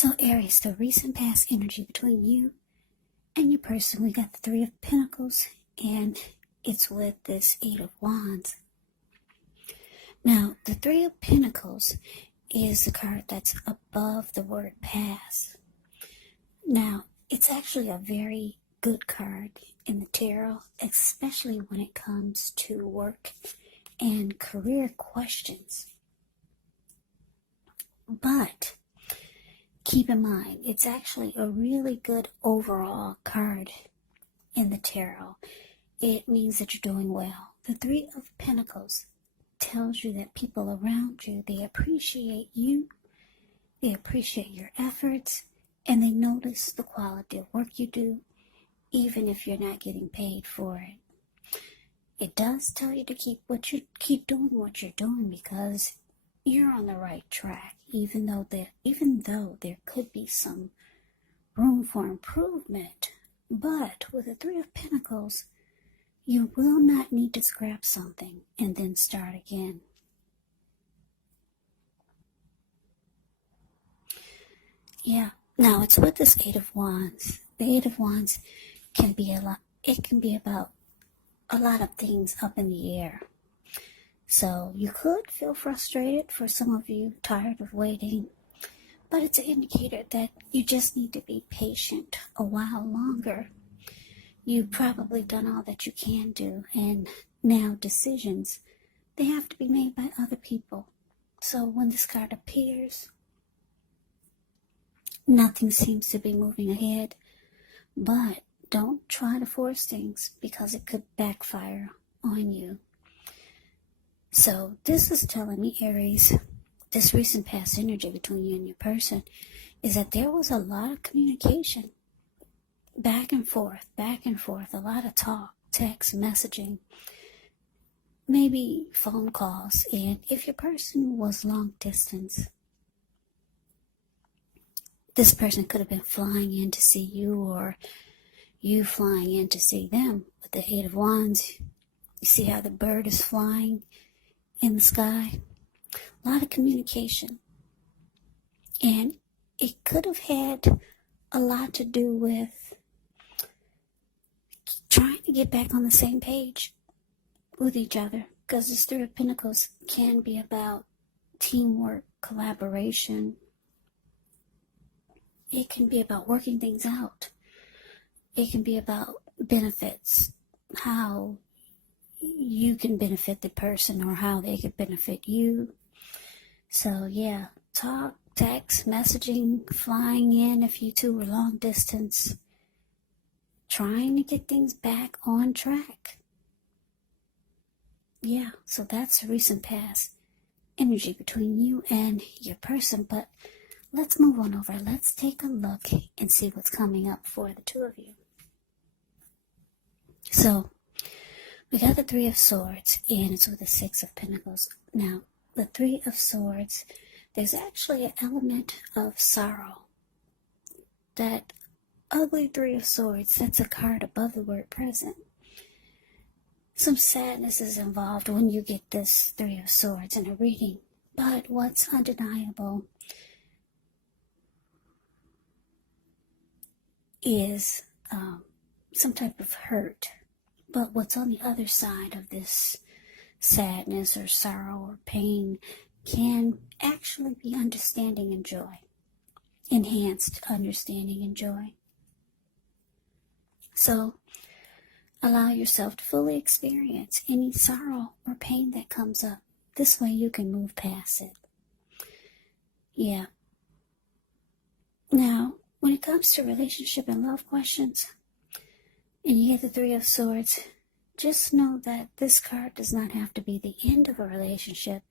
So Aries, the recent past energy between you and your person, we got the Three of Pentacles, and it's with this Eight of Wands. Now, the Three of Pentacles is the card that's above the word pass. Now, it's actually a very good card in the tarot, especially when it comes to work and career questions. But keep in mind, it's actually a really good overall card in the tarot. It means that you're doing well. The Three of Pentacles tells you that people around you, they appreciate you, they appreciate your efforts, and they notice the quality of work you do, even if you're not getting paid for it. It does tell you to keep doing what you're doing, because you're on the right track, even though there could be some room for improvement. But with the Three of Pentacles, you will not need to scrap something and then start again. Yeah. Now, it's with this Eight of Wands. The Eight of Wands can be about a lot of things up in the air. So you could feel frustrated, for some of you, tired of waiting. But it's an indicator that you just need to be patient a while longer. You've probably done all that you can do, and now decisions, they have to be made by other people. So when this card appears, nothing seems to be moving ahead, but don't try to force things, because it could backfire on you. So this is telling me, Aries, this recent past energy between you and your person is that there was a lot of communication, back and forth, a lot of talk, text, messaging, maybe phone calls. And if your person was long distance, this person could have been flying in to see you, or you flying in to see them. With the Eight of Wands, you see how the bird is flying in the sky? A lot of communication. And it could have had a lot to do with trying to get back on the same page with each other, because this Three of Pentacles can be about teamwork, collaboration. It can be about working things out. It can be about benefits, how you can benefit the person or how they could benefit you. So yeah, talk, text, messaging, flying in if you two were long distance, trying to get things back on track. Yeah, so that's recent past energy between you and your person. But let's move on over. Let's take a look and see what's coming up for the two of you. So we got the Three of Swords, and it's with the Six of Pentacles. Now, the Three of Swords, there's actually an element of sorrow. That ugly Three of Swords, that's a card above the word present. Some sadness is involved when you get this Three of Swords in a reading. But what's undeniable is some type of hurt. But what's on the other side of this sadness or sorrow or pain can actually be understanding and joy. Enhanced understanding and joy. So allow yourself to fully experience any sorrow or pain that comes up. This way you can move past it. Yeah. Now, when it comes to relationship and love questions, and you get the Three of Swords, just know that this card does not have to be the end of a relationship,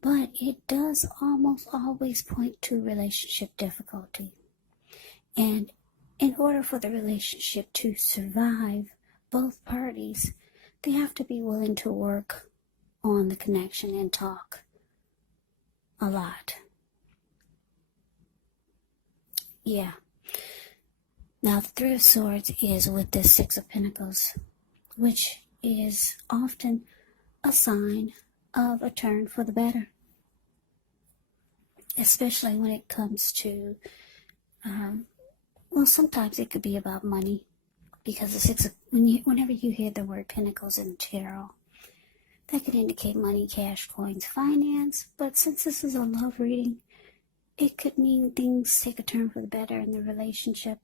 but it does almost always point to relationship difficulty. And in order for the relationship to survive, both parties, they have to be willing to work on the connection and talk a lot. Yeah. Now, the Three of Swords is with this Six of Pentacles, which is often a sign of a turn for the better. especially when it comes to, well, sometimes it could be about money, because whenever you hear the word pentacles in the tarot, that could indicate money, cash, coins, finance. But since this is a love reading, it could mean things take a turn for the better in the relationship.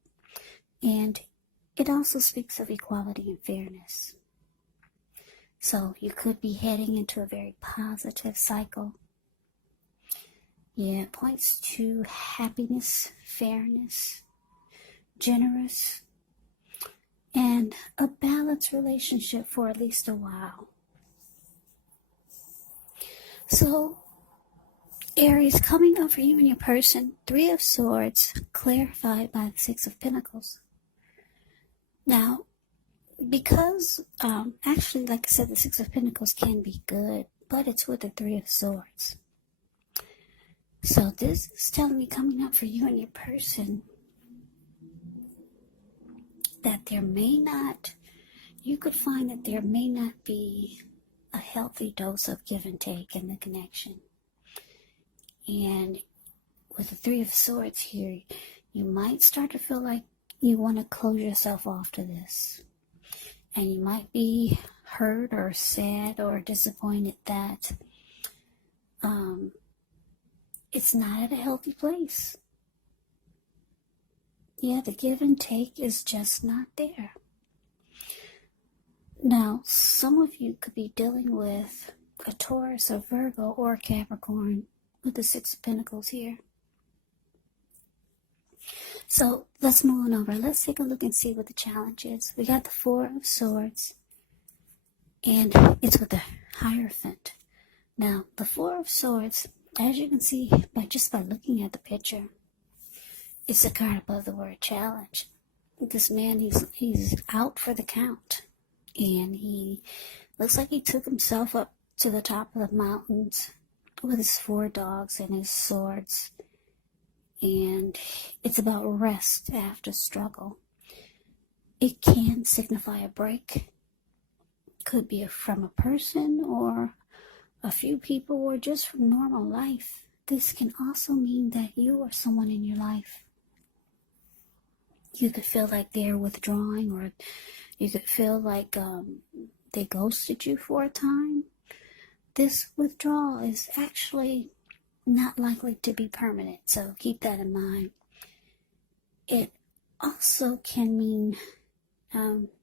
And it also speaks of equality and fairness. So you could be heading into a very positive cycle. Yeah, it points to happiness, fairness, generous, and a balanced relationship for at least a while. So, Aries, coming up for you and your person, 3 of Swords, clarified by the 6 of Pentacles. Now, because, actually, like I said, the 6 of Pentacles can be good, but it's with the 3 of Swords. So this is telling me, coming up for you and your person, that you could find that there may not be a healthy dose of give and take in the connection. And with the 3 of Swords here, you might start to feel like you want to close yourself off to this. And you might be hurt or sad or disappointed that it's not at a healthy place. Yeah, the give and take is just not there. Now, some of you could be dealing with a Taurus, a Virgo, or a Capricorn with the 6 of Pentacles here. So let's move on over. Let's take a look and see what the challenge is. We got the 4 of Swords, and it's with the Hierophant. Now, the 4 of Swords, as you can see just by looking at the picture, it's a card above the word challenge. This man, he's out for the count, and he looks like he took himself up to the top of the mountains with his 4 dogs and his swords. And it's about rest after struggle. It can signify a break. Could be from a person or a few people, or just from normal life. This can also mean that you or someone in your life, you could feel like they're withdrawing, or you could feel like they ghosted you for a time. This withdrawal is actually not likely to be permanent, so keep that in mind. It also can mean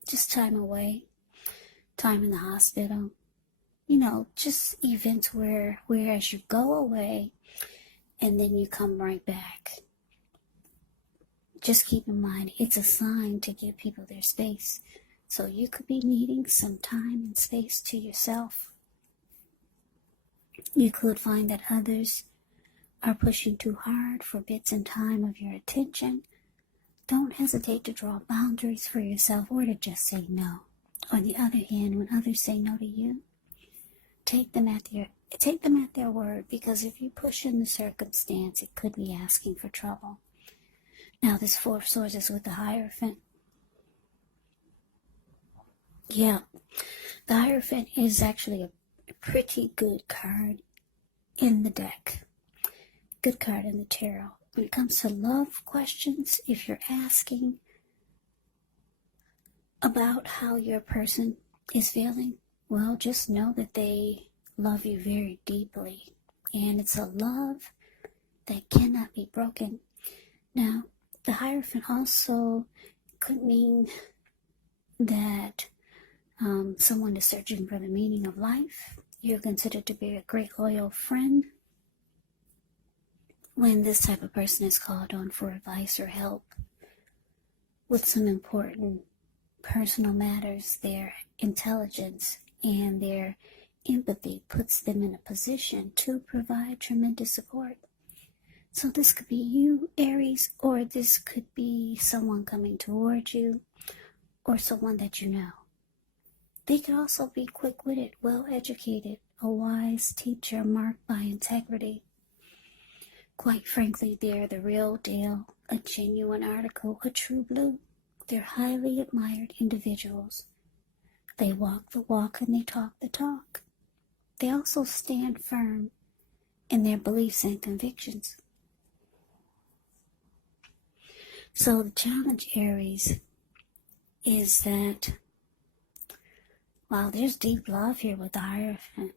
just time away, time in the hospital, just events whereas you go away and then you come right back. Just keep in mind, it's a sign to give people their space. So you could be needing some time and space to yourself. You could find that others are pushing too hard for bits and time of your attention. Don't hesitate to draw boundaries for yourself, or to just say no. On the other hand, when others say no to you, take them at their word, because if you push in the circumstance, it could be asking for trouble. Now, this 4 of Swords is with the Hierophant. Yeah, the Hierophant is actually a pretty good card in the deck. Good card in the tarot. When it comes to love questions, if you're asking about how your person is feeling, well, just know that they love you very deeply. And it's a love that cannot be broken. Now, the Hierophant also could mean that someone is searching for the meaning of life. You're considered to be a great loyal friend. When this type of person is called on for advice or help with some important personal matters, their intelligence and their empathy puts them in a position to provide tremendous support. So this could be you, Aries, or this could be someone coming towards you, or someone that you know. They could also be quick-witted, well-educated, a wise teacher marked by integrity. Quite frankly, they're the real deal, a genuine article, a true blue. They're highly admired individuals. They walk the walk and they talk the talk. They also stand firm in their beliefs and convictions. So the challenge, Aries, is that while there's deep love here with the Hierophant,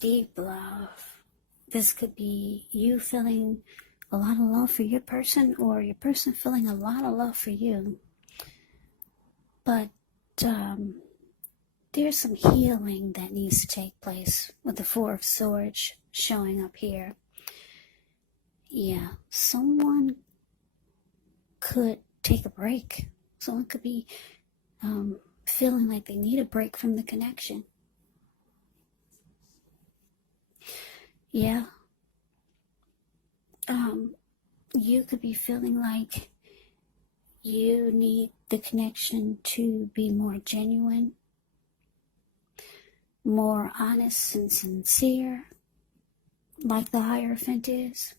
deep love, this could be you feeling a lot of love for your person, or your person feeling a lot of love for you. But there's some healing that needs to take place with the Four of Swords showing up here. Yeah, someone could take a break. Someone could be feeling like they need a break from the connection. Yeah. You could be feeling like you need the connection to be more genuine, more honest and sincere, like the Hierophant is.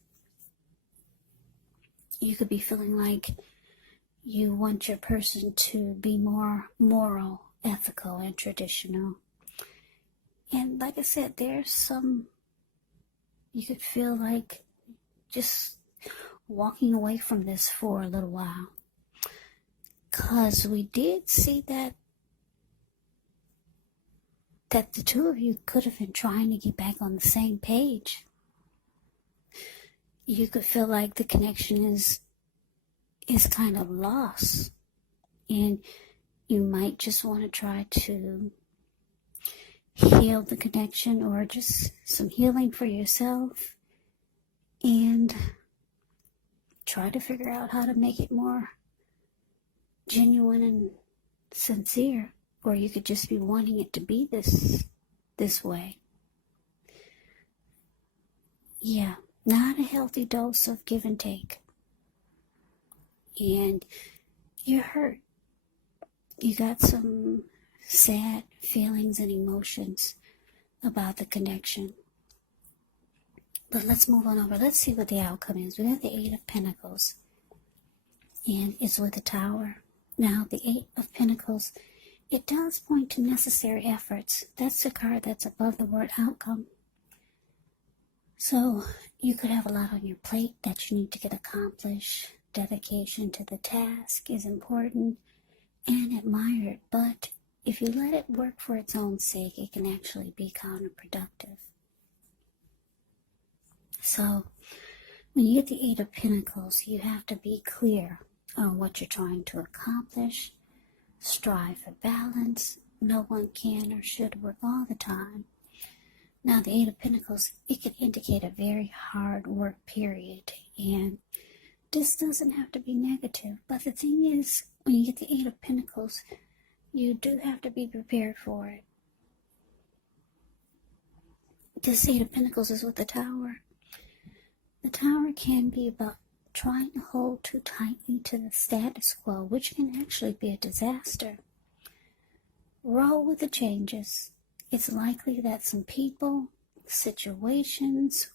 You could be feeling like you want your person to be more moral, ethical, and traditional. And like I said, there's some, you could feel like just walking away from this for a little while. Because we did see that the two of you could have been trying to get back on the same page. You could feel like the connection is kind of lost. And you might just want to try to heal the connection, or just some healing for yourself, and try to figure out how to make it more genuine and sincere. Or you could just be wanting it to be this way. Yeah, not a healthy dose of give and take. And you're hurt. You got some sad feelings and emotions about the connection. But let's move on over. Let's see what the outcome is. We have the Eight of Pentacles, and it's with the Tower. Now, the Eight of Pentacles, it does point to necessary efforts. That's the card that's above the word outcome. So you could have a lot on your plate that you need to get accomplished. Dedication to the task is important and admired, but if you let it work for its own sake, it can actually be counterproductive. So when you get the Eight of Pentacles, you have to be clear on what you're trying to accomplish. Strive for balance. No one can or should work all the time. Now, the Eight of Pentacles, it can indicate a very hard work period, and this doesn't have to be negative. But the thing is, when you get the Eight of Pentacles, you do have to be prepared for it. This Eight of Pentacles is with the Tower. The Tower can be about trying to hold too tightly to the status quo, which can actually be a disaster. Roll with the changes. It's likely that some people, situations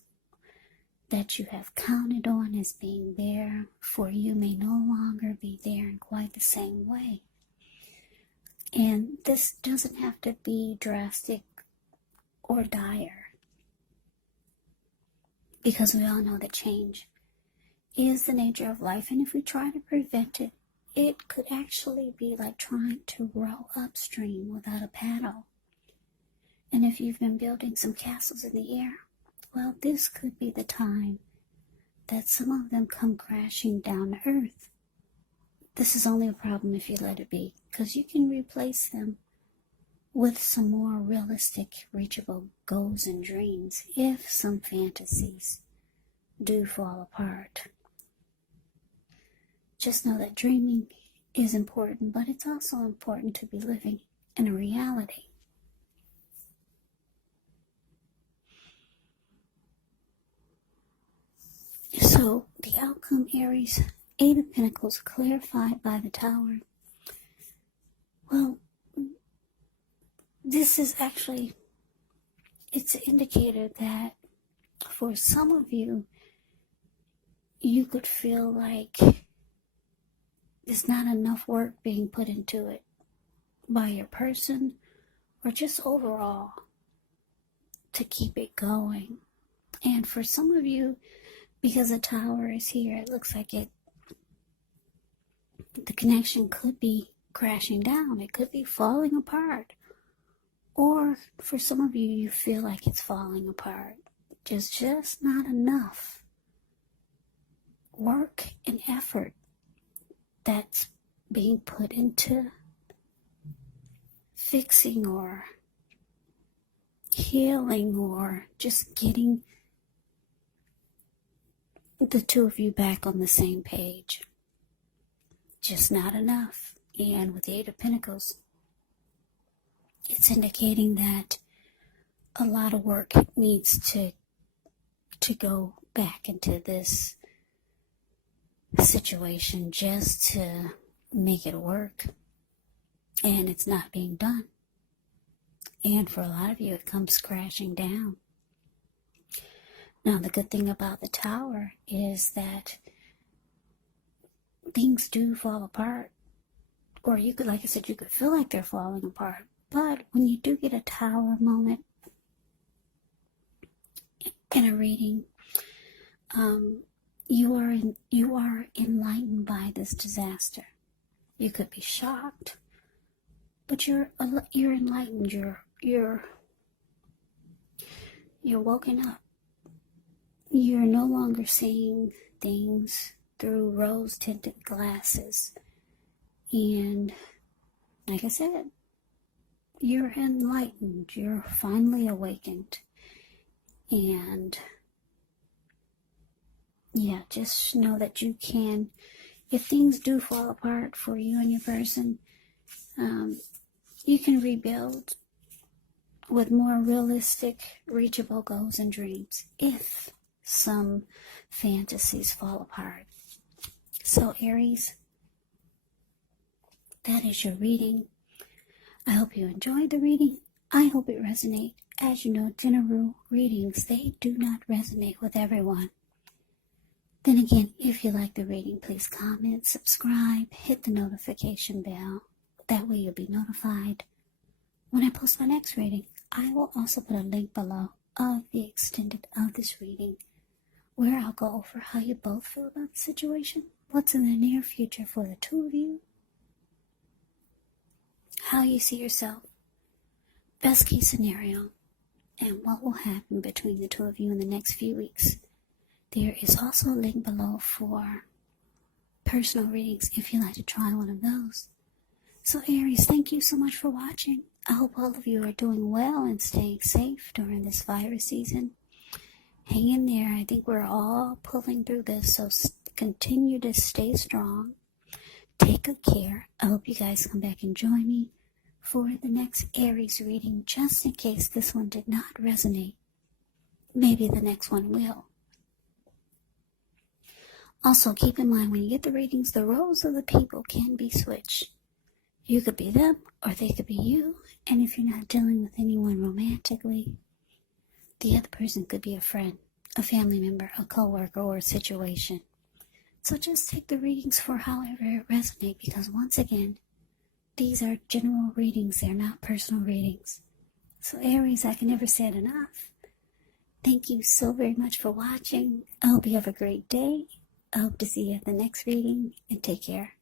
that you have counted on as being there for you may no longer be there in quite the same way. And this doesn't have to be drastic or dire, because we all know that change is the nature of life, and if we try to prevent it, it could actually be like trying to row upstream without a paddle. And if you've been building some castles in the air, well, this could be the time that some of them come crashing down to earth. This is only a problem if you let it be, because you can replace them with some more realistic, reachable goals and dreams if some fantasies do fall apart. Just know that dreaming is important, but it's also important to be living in a reality. So, the outcome, Aries, Eight of Pentacles clarified by the Tower. Well, this is actually, it's an indicator that for some of you, you could feel like there's not enough work being put into it by your person, or just overall to keep it going. And for some of you, because the tower is here, it looks like the connection could be crashing down. It could be falling apart. Or for some of you, you feel like it's falling apart. Just not enough work and effort that's being put into fixing or healing or just getting the two of you back on the same page. Just not enough. And with the Eight of Pentacles, it's indicating that a lot of work needs to go back into this situation just to make it work. And it's not being done. And for a lot of you, it comes crashing down. Now, the good thing about the Tower is that things do fall apart. Or you could, like I said, you could feel like they're falling apart. But when you do get a Tower moment in a reading, you are enlightened by this disaster. You could be shocked, but you're enlightened. You're woken up. You're no longer seeing things through rose-tinted glasses. And like I said, you're enlightened. You're finally awakened. And yeah, just know that you can, if things do fall apart for you and your person, you can rebuild with more realistic, reachable goals and dreams if some fantasies fall apart. So Aries, that is your reading. I hope you enjoyed the reading. I hope it resonates. As you know, general readings, they do not resonate with everyone. Then again, if you like the reading, please comment, subscribe, hit the notification bell. That way you'll be notified when I post my next reading. I will also put a link below of the extended of this reading where I'll go over how you both feel about the situation, what's in the near future for the two of you, how you see yourself, best case scenario, and what will happen between the two of you in the next few weeks. There is also a link below for personal readings if you'd like to try one of those. So Aries, thank you so much for watching. I hope all of you are doing well and staying safe during this virus season. Hang in there. I think we're all pulling through this, so continue to stay strong. Take good care. I hope you guys come back and join me for the next Aries reading, just in case this one did not resonate. Maybe the next one will. Also, keep in mind when you get the readings, the roles of the people can be switched. You could be them, or they could be you. And if you're not dealing with anyone romantically, the other person could be a friend, a family member, a coworker, or a situation. So just take the readings for however it resonates, because once again, these are general readings. They're not personal readings. So Aries, I can never say it enough. Thank you so very much for watching. I hope you have a great day. I hope to see you at the next reading, and take care.